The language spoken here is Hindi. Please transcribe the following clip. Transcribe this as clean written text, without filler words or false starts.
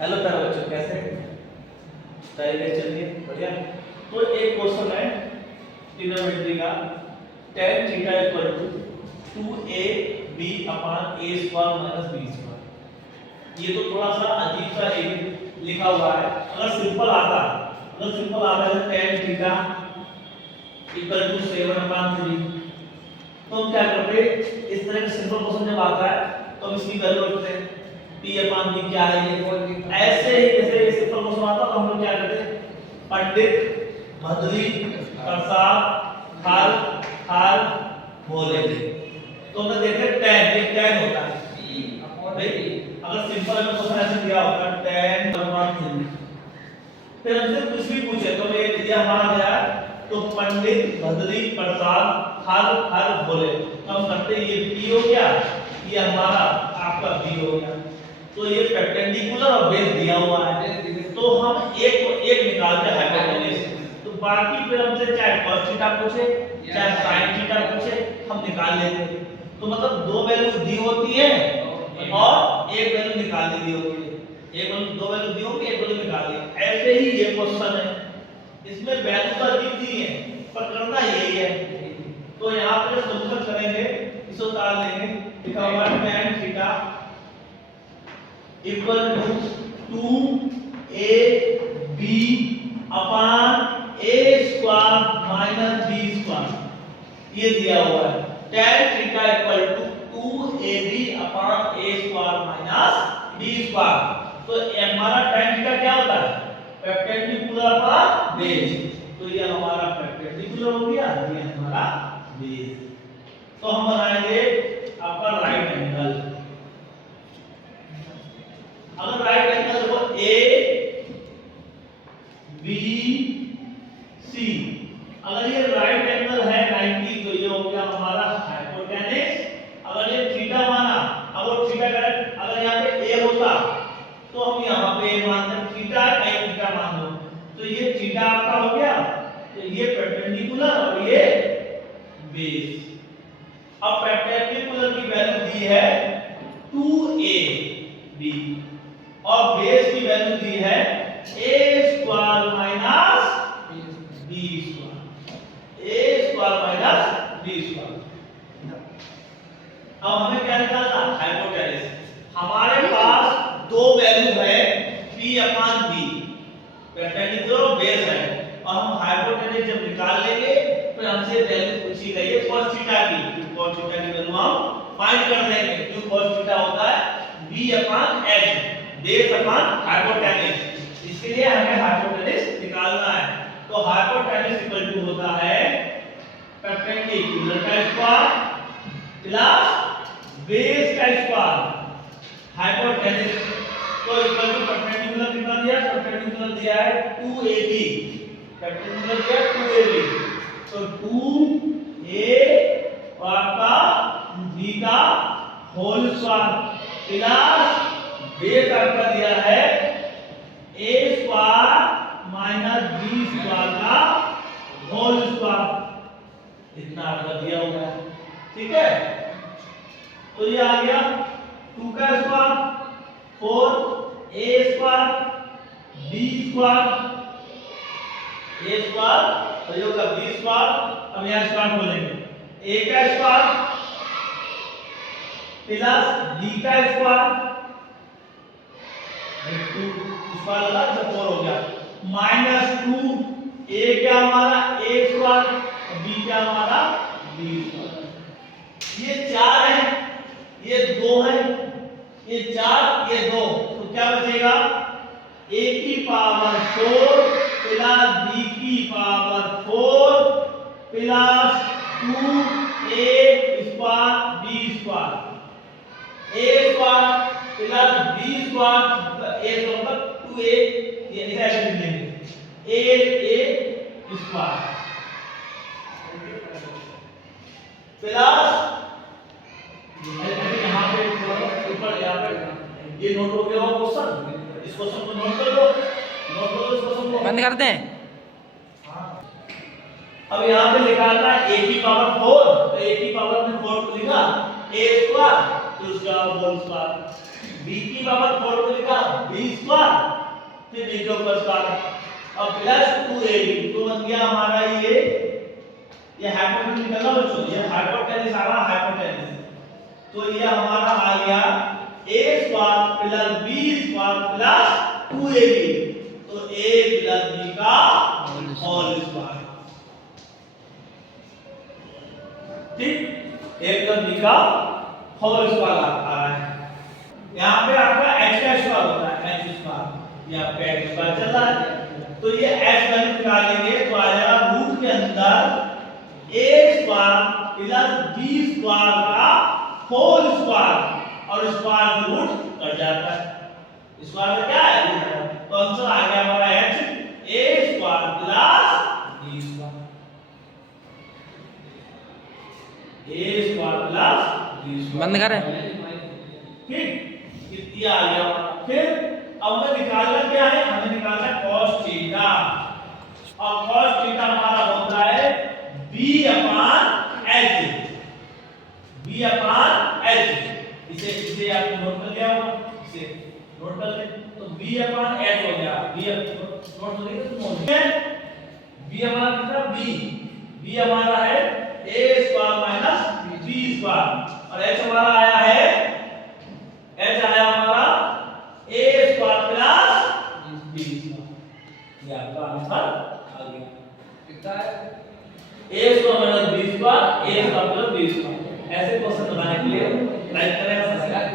हेलो प्यारे बच्चों, कैसे तैयारी चलिए बढ़िया। तो एक क्वेश्चन है ट्रिग्नोमेट्री का tan theta equal to 2ab upon a square minus b square. ये तो थोड़ा सा अजीब सा लिखा हुआ है। अगर सिंपल आता है tan theta equal to 7 upon 3, तो हम क्या करते, इस तरह का सिंपल क्वेश्चन जब आता है तो हम इसकी वैल्यू रखते हैं p अपॉन b क्या है ये। ऐसे ही जैसे ये सिंपल क्वेश्चन आता तो हम लोग क्या करते, पंडित भदरी प्रसाद हर हर बोले। तो हमने देखे tan, एक tan होता है भाई। अगर सिंपल में क्वेश्चन ऐसे दिया होता tan अपॉन 3, फिर हमसे कुछ भी पूछे तो ये दिया हमारा गया तो पंडित भदरी प्रसाद हर हर बोले, तो हम करते ये p हो गया, ये हमारा आपका b हो गया। तो ये परपेंडिकुलर और बेस दिया हुआ है, तो हम एक निकालते हैं हाइपोटेन्यूज। तो बाकी फिर हमसे चाहे cos थीटा पूछे चाहे sin थीटा पूछे हम निकाल लेते हैं। तो मतलब दो वैल्यू दी होती है और एक वैल्यू निकाल दी होती है। एक वैल्यू, दो वैल्यू दी होगी, एक वैल्यू निकाल ली। ऐसे ही ये क्वेश्चन है, इसमें वैल्यू तो दी दी है पर करना यही है। तो यहाँ पे सॉल्यूशन करेंगे, इसे उतार लेंगे। लिखा हुआ है tan theta equal to 2ab upon a square minus b square, ये दिया हुआ है। tan theta equal to 2ab upon a square minus b square. तो हमारा tan थीटा क्या होता है, परपेंडिकुलर अपॉन बेस। तो ये हमारा परपेंडिकुलर हो गया, ये हमारा बेस। तो हम बनाएंगे आपका राइट एंगल। अगर राइट एंगल देखो ए बी सी, अगर ये राइट एंगल है 90 तो ये हो गया हमारा हाइपोटेन्यूज। अगर ये थीटा माना, अगर थीटा करेक्ट, अगर यहाँ पे ए होता तो हम यहाँ पे ए मान दें, थीटा कहीं थीटा मान दो, तो ये थीटा आपका हो गया। तो ये परपेंडिकुलर और ये बेस। अब परपेंडिकुलर की वैल्यू दी है 2ab और बेस की वैल्यू दी है a square minus b square, a square minus b square. अब हमें क्या निकालना, हाइपोटेन्यूज। हमारे पास दो वैल्यू है p अपॉन b, परपेंडिकुलर और बेस है, और हम हाइपोटेन्यूज जब निकाल लेंगे फिर हमसे वैल्यू पूछी गई है cos थीटा की। cos थीटा की वैल्यू हम फाइंड कर देंगे, जो cos थीटा होता है b upon h, base upon hypotenuse. इसके लिए हमें हाइपोटेन्यूज निकालना है। तो हाइपोटेन्यूज इक्वल टू होता है परपेंडिकुलर का स्क्वायर प्लस बेस का स्क्वायर। हाइपोटेन्यूज तो इक्वल टू परपेंडिकुलर कितना दिया, परपेंडिकुलर दिया है 2ab, परपेंडिकुलर दिया 2ab, तो 2a और आपका b का होल स्क्वायर प्लस बेस आपका दिया है a square minus b square का होल स्क्वायर, इतना आपका दिया हुआ है। ठीक है, तो ये आ गया 2 का square 4a square b square, a square और ये होगा b स्क्वायर। अब यहां स्क्वायर खोलेंगे, a का स्क्वायर प्लस b का स्क्वायर, 2 स्क्वायर लगा तो 4 हो गया, माइनस 2 a क्या हमारा a स्क्वायर, b क्या हमारा b स्क्वायर। ये 4 है, ये 2 है, ये 4 ये 2, तो क्या बचेगा a की पावर 4 प्लस b की power 4 plus 2a square b square, a square plus b square, a मतलब 2a, ये ऐसे लिख लेंगे a स्क्वायर प्लस यहाँ पे ऊपर यहाँ पे ये नोट हो गया होगा क्वेश्चन। इस क्वेश्चन को नोट कर लो, नोट करो इस क्वेश्चन को, बंद कर दें। अब यहाँ पे लिखा था a की पावर 4, तो a की पावर में 4 को लिखा a स्क्वायर तो उसका होल स्क्वायर, b की पावर 4 को लिखा b स्क्वायर फिर b के ऊपर स्क्वायर और प्लस 2ab तो बन गया हमारा ये हाइपोटेन्यूज निकला बच्चों, ये हाइपोटेन्यूज आ रहा हाइपोटेन्यूज, तो ये हमारा आ गया a square plus b square plus 2ab, तो a प्लस b का होल स्क्वायर, ठीक, a प्लस b का होल स्क्वायर आ रहा है। यहाँ पे आपका h का स्क्वायर होता है, h स्क्वायर, ये आपका h स्क्वायर चल रहा है, तो ये h वैल्यू निकालेंगे तो आ जाएगा रूट के अंदर a square plus b square का होल स्क्वायर और स्क्वायर से रूट कट जाता है, स्क्वायर क्या है रूट, तो आंसर आ गया हमारा h a square plus b square, a square plus b square बंद कर, ठीक, कितनी आ गया हमारा। फिर अब हमें निकालना क्या है, हमें निकालना है cos थीटा, और cos थीटा हमारा होता है b upon h, b upon h, इसे आप नोट कर लिया होगा, इसे नोट कर ले, तो b अपॉन h हो गया, b नोट कर लिया तो नोट है, b हमारा कितना b हमारा है a square minus b square और h हमारा आया है, h आया हमारा a square plus b square, ये आपका आंसर आ गया, कितना है a square minus b square, a square plus b square. ऐसे क्वेश्चन बनाने के लिए लाइक करें, सब्सक्राइब